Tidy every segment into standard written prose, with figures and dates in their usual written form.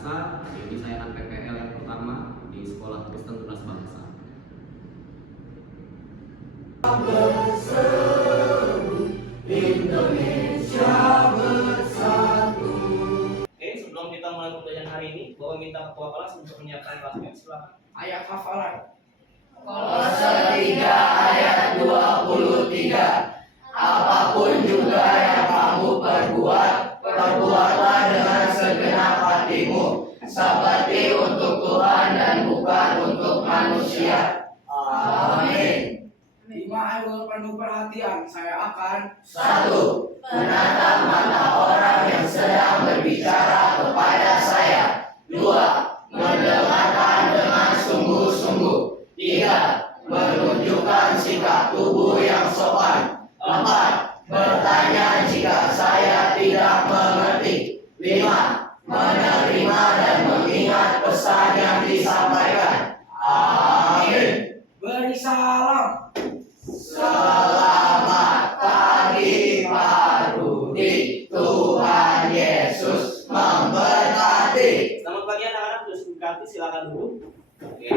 Bangsa. Ini saya akan PPL yang pertama di Sekolah Kristen Tunas Bangsa. Indonesia bersatu. Oke, sebelum kita mulai pembelajaran hari ini, Bapak minta ketua kelas untuk menyiapkan kelasnya. Silakan. Ayat hafalan. Kolose 3 ayat 23. Apapun juga yang kamu perbuat, perbuatlah dengan segenap hatimu, seperti untuk Tuhan dan bukan untuk manusia. Amin. 5 ayat penuh perhatian. Saya akan 1. Menatap mata orang yang sedang berbicara kepada saya. 2. Mendengarkan dengan sungguh-sungguh. 3. Menunjukkan sikap tubuh yang sopan. 4. Bertanya jika saya tidak mengerti. 5. Menerima dan mengingat pesan yang disampaikan. Amin. beri salam. Selamat pagi Pak Rudi. Tuhan Yesus memberkati. Selamat pagi anak-anak, sudah berkati, silakan duduk. Oke.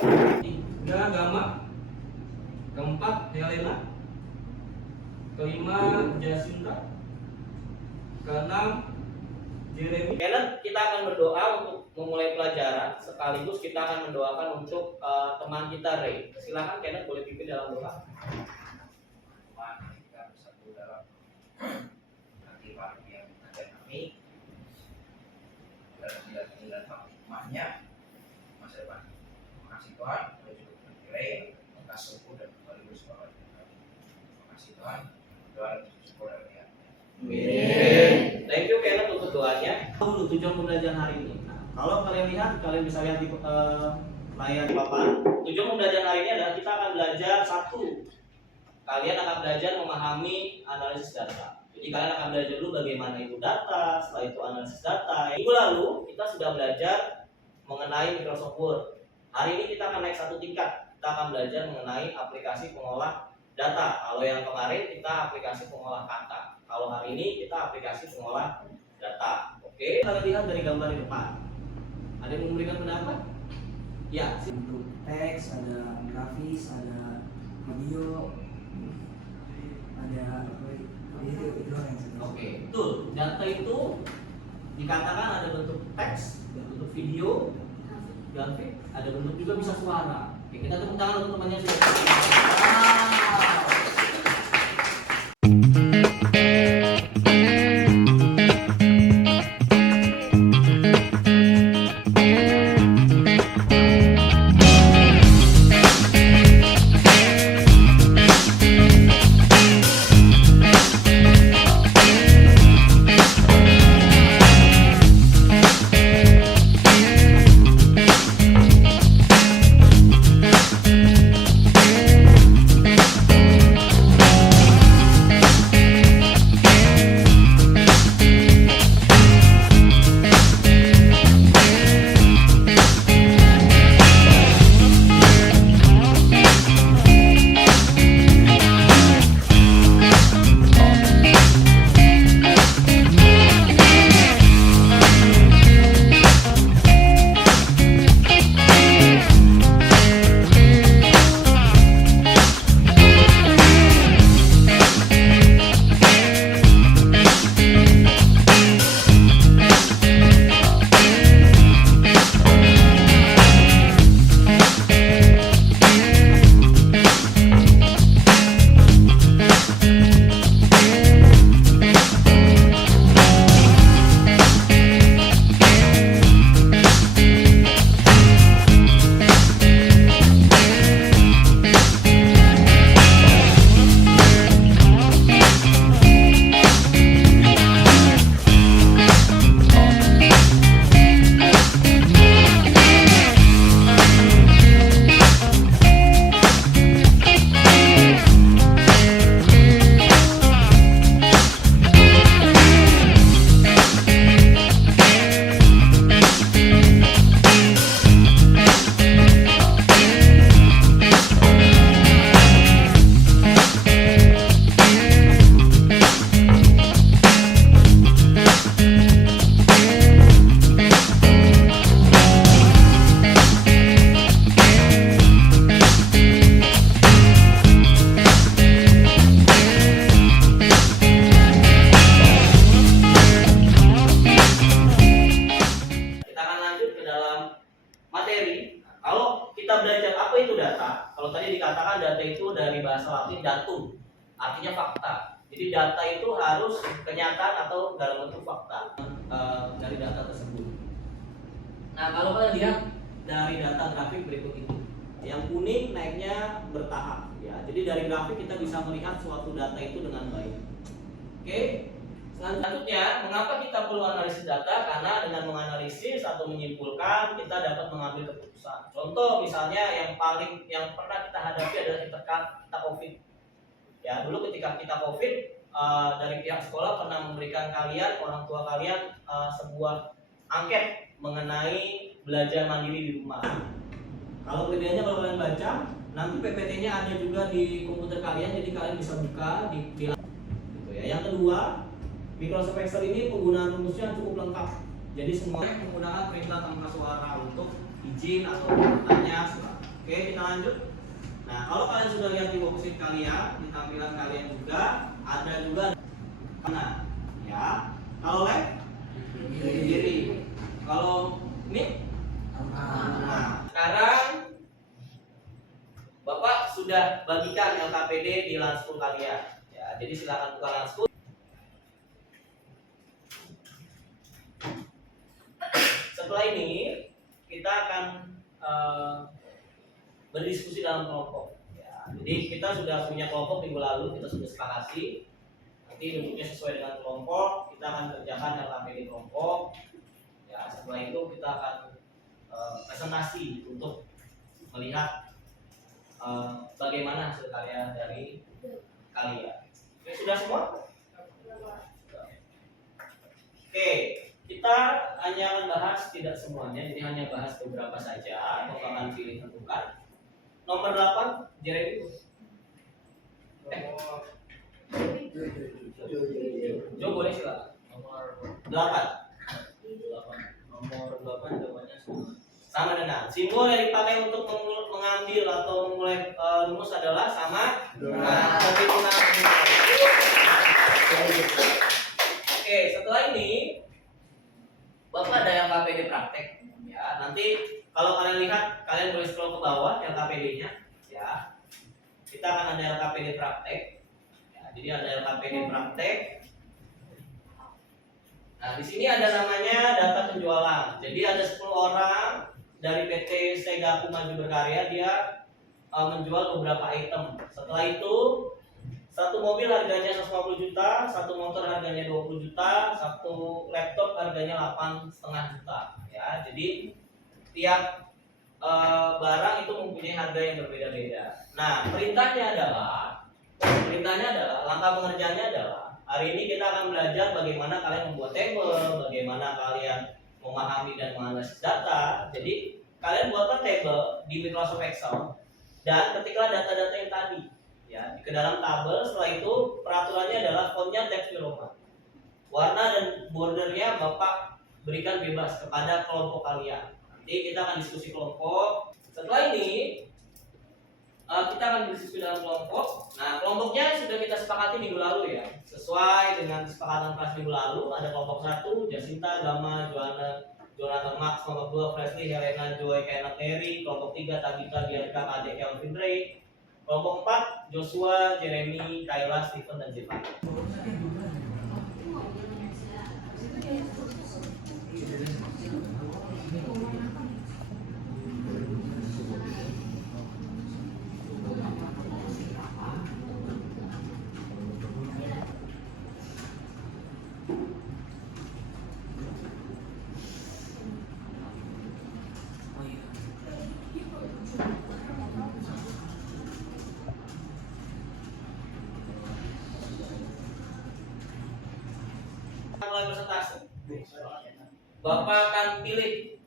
3 Gama. Keempat Helena. Kelima Jacinta. Keenam Jeremy. Kenneth, kita akan berdoa untuk memulai pelajaran, sekaligus kita akan mendoakan untuk teman kita Ray. Silakan Kenneth, boleh pimpin dalam doa. Tuhan, kita bersatu dalam hati Pak yang ada kami dalam nilai-nilai hikmahnya masa depan. Terima kasih Tuhan, kita juga berkira atas syukur dan kembali bersuara. Terima kasih Tuhan, doa dan syukur dari Dia. Amin. Thank you Kenneth untuk doanya. Dulu tujuan pembelajaran hari ini. Nah, kalau kalian lihat, kalian bisa lihat di layar papan. Tujuan pembelajaran hari ini adalah kita akan belajar satu. Kalian akan belajar memahami analisis data. Jadi kalian akan belajar dulu bagaimana itu data, setelah itu analisis data. Minggu lalu kita sudah belajar mengenai Microsoft Word. Hari ini kita akan naik satu tingkat. Kita akan belajar mengenai aplikasi pengolah data. Kalau yang kemarin kita aplikasi pengolah kata. Kalau hari ini kita aplikasi pengolah data. Oke, kalian lihat dari gambar di depan. Ada yang memberikan pendapat? Ya, Untuk teks, ada grafis, ada video, ada video itu yang saya tahu. oke, betul. Data itu dikatakan ada bentuk teks, ada bentuk video, grafik, ada bentuk juga bisa suara. Oke, kita tepuk tangan untuk temannya sudah. Wow. itu dari bahasa Latin datum, artinya fakta. Jadi data itu harus kenyataan atau dalam bentuk fakta dari data tersebut. Nah, kalau kalian lihat dari data grafik berikut ini, yang kuning naiknya bertahap ya. Jadi dari grafik kita bisa melihat suatu data itu dengan baik. Oke. Selanjutnya, mengapa kita perlu analisis data? Karena dengan menganalisis atau menyimpulkan, kita dapat mengambil keputusan. Contoh misalnya yang pernah kita hadapi adalah kita COVID. Ya, dulu ketika kita COVID, dari pihak sekolah pernah memberikan kalian, orang tua kalian, sebuah angket mengenai belajar mandiri di rumah. Kalau PDF-nya kalau kalian baca, nanti PPT-nya ada juga di komputer kalian, jadi kalian bisa buka di gitu ya. Yang kedua, Microsoft Excel ini penggunaan rumusnya cukup lengkap. Jadi semuanya menggunakan perintah tanpa suara untuk izin atau bertanya. Oke, kita lanjut. Nah, kalau kalian sudah lihat di worksheet kalian, di tampilan kalian juga ada juga mana ya. Kalau left kiri. Kalau ini nah, sekarang Bapak sudah bagikan LKPD di Lanskul kalian. Ya, jadi silakan buka Lanskul. Setelah ini kita akan berdiskusi dalam kelompok. Ya, jadi kita sudah punya kelompok minggu lalu, kita sudah sepakati. Nanti duduknya sesuai dengan kelompok, kita akan kerjakan LKPD kelompok. Ya, setelah itu kita akan presentasi untuk melihat bagaimana hasil karya dari kalian. Oke, sudah semua? Oke, kita hanya akan bahas tidak semuanya, jadi hanya bahas beberapa saja. Bapak akan pilih tentukan. Nomor 8, Jeremy. Jo boleh silakan. Nomor 8. Nomor 8 jawabannya sama dengan simbol yang dipakai untuk mengambil atau memulai rumus adalah sama dengan perhitungan. Oke, setelah ini Bapak ada yang KPD praktek ya. Nanti kalau kalian lihat, kalian boleh scroll ke bawah LKPD-nya ya. Kita akan ada LKPD praktek. Ya, jadi ada LKPD praktek. Nah, di sini ada namanya data penjualan. Jadi ada 10 orang dari PT Segaku Maju Berkarya, dia menjual beberapa item. Setelah itu, satu mobil harganya 150 juta, satu motor harganya 20 juta, satu laptop harganya 8,5 juta. Ya, jadi tiap barang itu mempunyai harga yang berbeda-beda. Nah, perintahnya adalah langkah pengerjaannya adalah hari ini kita akan belajar bagaimana kalian membuat table, bagaimana kalian memahami dan menganalisis data. Jadi kalian buatkan table di Microsoft Excel dan ketiklah data-data yang tadi ya ke dalam tabel. Setelah itu peraturannya adalah fontnya Times New Roman. Warna dan bordernya Bapak berikan bebas kepada kelompok kalian. Nanti kita akan diskusi kelompok. Setelah ini kita akan berdiskusi dalam kelompok. Nah, kelompoknya sudah kita sepakati minggu lalu ya. Sesuai dengan kesepakatan kelas minggu lalu, ada kelompok 1, Jacinta, Gama, Joanna, Jonathan Max, kelompok 2, Presley, Helena, Joy, Kenneth, Mary, kelompok 3, Tabitha, Bianca, Kadek, Kelvin, Ray, kelompok 4, Joshua, Jeremy, Kayla, Stephen, dan Jevan. Mulai presentasi. Bapak akan pilih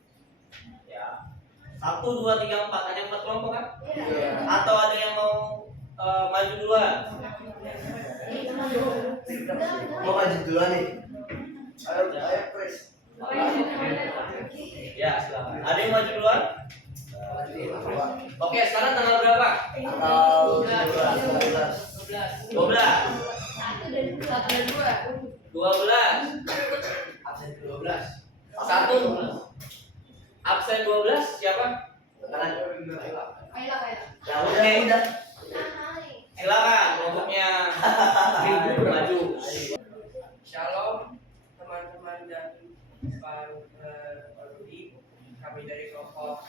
ya 1, 2, 3, 4. Hanya 4 kelompok kan? Iya. Atau ada yang mau maju duluan? Mau maju duluan nih. Ayo Chris. Ya, silakan. Ada yang maju duluan? Oke, sekarang tanggal berapa? Tanggal 12. 12. Absen 12. 1. Absen 12 siapa? Kanan. Ayolah. Ya udah. Silakan kelompoknya maju. Shalom teman-teman dan Pak Rudi, kami dari kelompok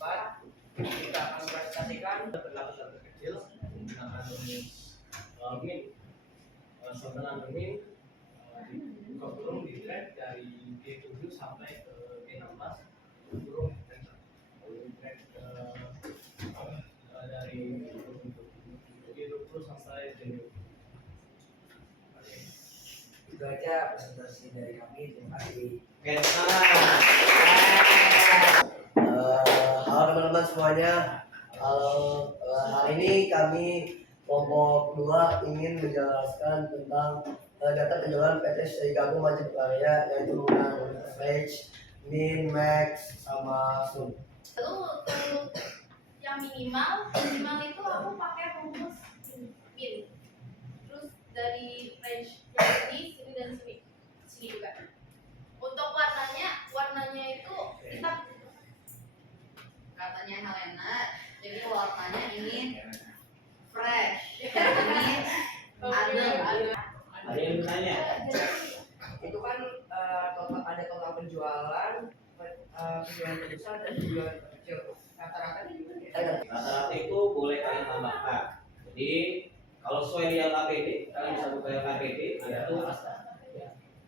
4 kita akan presentasikan Berlaku satu kecil menggunakan min. Setelah min buka burung di track dari G7 sampai ke G16 burung di track dari G20 sampai G20. Itu aja presentasi dari kami. Terima kasih. Oke, Halo teman-teman semuanya. Hari ini kami kelompok 2 ingin menjelaskan tentang data penjualan PT Seigaku Wajib Karya, yaitu menggunakan average, min, max, sama sum. Lalu yang minimal itu aku pakai rumus min. Terus dari range yang sini dan sini juga. Untuk warnanya itu kita katanya Helena, jadi warnanya ini fresh, ini adem. ada yang bertanya? itu kan ada total penjualan besar dan penjualan kecil. Rata-rata gimana ya? Rata-rata itu boleh kalian tambahkan. Jadi kalau sesuai di LKPD, kalian bisa buka LKPD, yaitu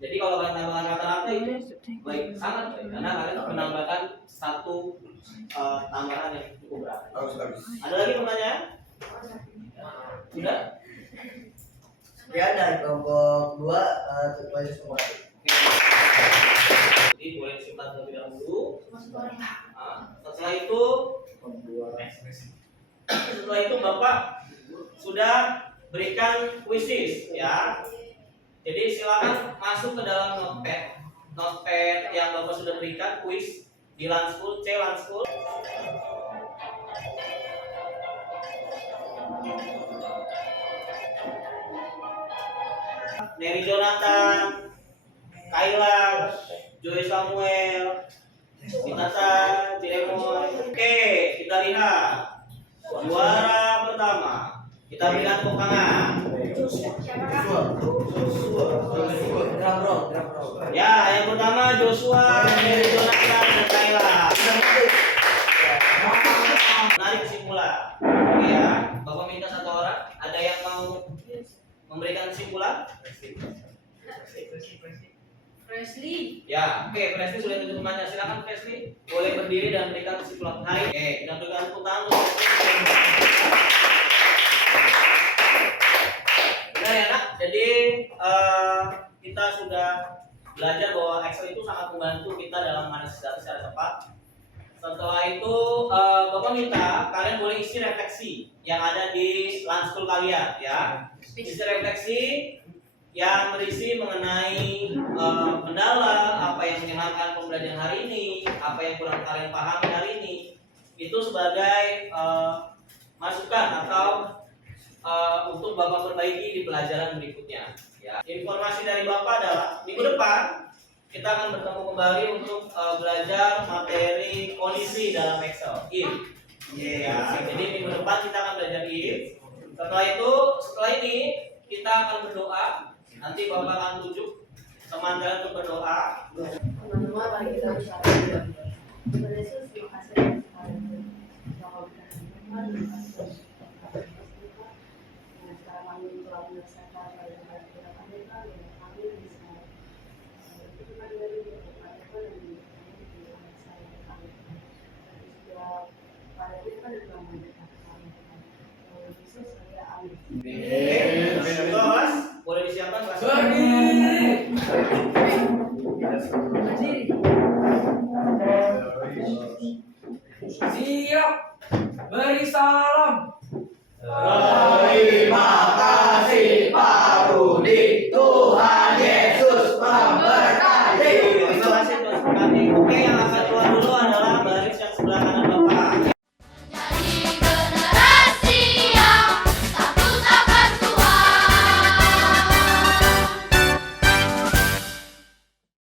jadi kalau kalian tambahkan rata-rata itu baik, sangat baik, karena kalian menambahkan satu tambahan yang cukup berat. Ada lagi pertanyaan? Sudah? Ya, dari kelompok 2 lanjut ke mulai. Jadi boleh disimpan terlebih dahulu. Setelah itu Bapak sudah berikan quizzes ya. Jadi silakan masuk ke dalam notepad yang Bapak sudah berikan quiz di Lanskul, C Lanskul. Mary Jonathan, Kayla, Joy Samuel, Sinata, Ciremoy. Oke, kita lihat juara pertama. Kita berikan tepuk tangan. Ya, yang pertama Joshua, Mary Jonathan, dan Kayla. Menarik kesimpulan. Oke ya, Bapak minta satu orang. Ada yang mau memberikan kesimpulan? Presley. Ya, oke, Presley sudah tutup temannya. Silakan Presley, boleh berdiri dan berikan kesimpulan hari. Oke, kita berikan tepuk tangan untuk Presley. Benar ya nak? Jadi kita sudah belajar bahwa Excel itu sangat membantu kita dalam menganalisis data secara cepat. Setelah itu Bapak minta kalian boleh isi refleksi yang ada di Lanskul kalian ya. Isi refleksi yang berisi mengenai kendala, apa yang menyenangkan pembelajaran hari ini, apa yang kurang kalian pahami hari ini. Itu sebagai masukan atau untuk Bapak perbaiki di pelajaran berikutnya. Ya. Informasi dari Bapak adalah minggu depan kita akan bertemu kembali untuk belajar materi kondisi dalam Excel. If. Ya, jadi minggu depan kita akan belajar if. Setelah ini kita akan berdoa. Nanti Bapak akan tunjuk teman kalian untuk berdoa. Teman-teman, mari kita bersama. Tuhan Yesus, terima kasih sekali. Terima kasih. Sekarang kami telah menyelesaikan pelajaran kami bisa Kelas, boleh disiapkan kelas. Siap. Beri salam. Terima kasih Pak Rudi. Tuhan Yesus memberkati. Terima kasih. Oke, yang akan